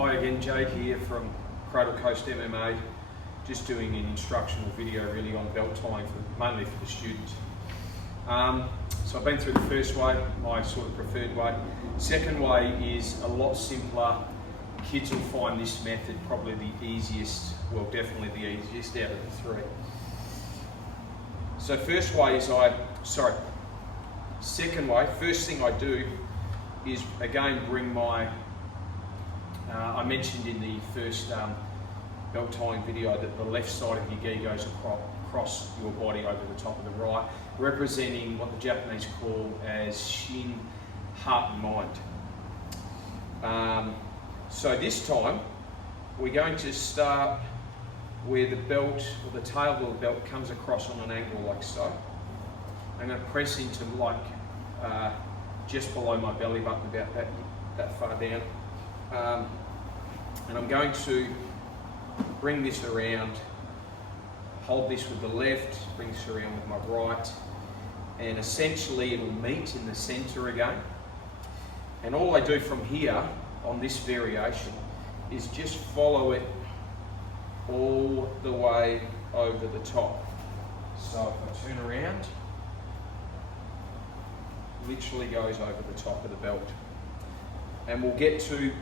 Hi again, Jade here from Cradle Coast MMA. Just doing an instructional video really on belt tying, mainly for the students. So I've been through the first way, my sort of preferred way. Second way is a lot simpler. Kids will find this method probably the easiest, well definitely the easiest out of the three. So first way is second way, first thing I do is again bring my, I mentioned in the first belt tying video that the left side of your gi goes across your body over the top of the right, representing what the Japanese call as shin, heart and mind. So this time we're going to start where the belt, or the tail of the belt, comes across on an angle like so. I'm going to press into like just below my belly button, about that far down. And I'm going to bring this around, hold this with the left, bring this around with my right, and essentially it'll meet in the center again. And all I do from here on this variation is just follow it all the way over the top. So if I turn around, literally goes over the top of the belt. And we'll get to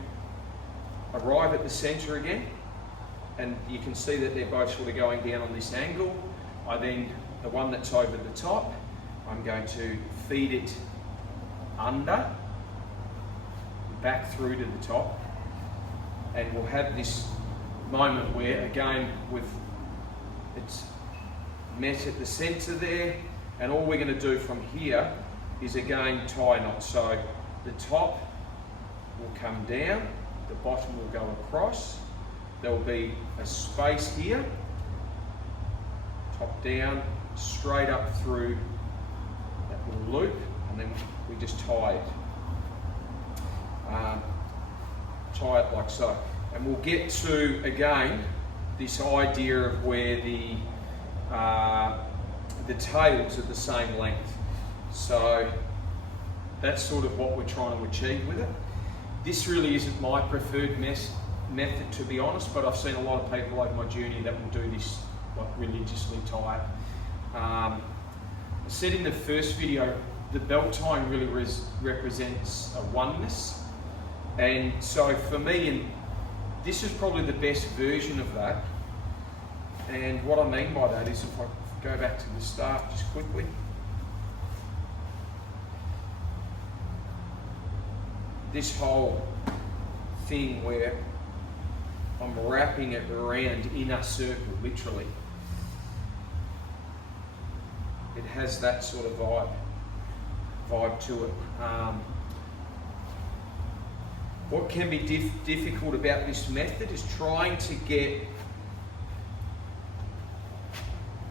arrive at the center again, and you can see that they're both sort of going down on this angle. I then, the one that's over the top, I'm going to feed it under, back through to the top, and we'll have this moment where again it's met at the center there, and all we're going to do from here is again tie a knot. So the top will come down, the bottom will go across, there will be a space here, top down, straight up through that little loop, and then we just tie it. Tie it like so. And we'll get to, again, this idea of where the tails are the same length. So that's sort of what we're trying to achieve with it. This really isn't my preferred method, to be honest, but I've seen a lot of people over my journey that will do this like religiously tie it. I said in the first video, the belt tying really represents a oneness. And so for me, and this is probably the best version of that. And what I mean by that is, if I go back to the start just quickly. This whole thing where I'm wrapping it around in a circle, literally. It has that sort of vibe to it. What can be difficult about this method is trying to get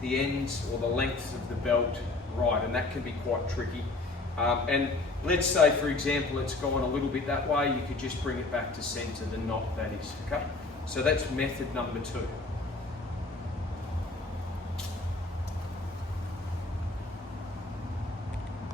the ends or the lengths of the belt right, and that can be quite tricky. And let's say, for example, it's gone a little bit that way, you could just bring it back to center, the knot that is, okay? So that's method number 2.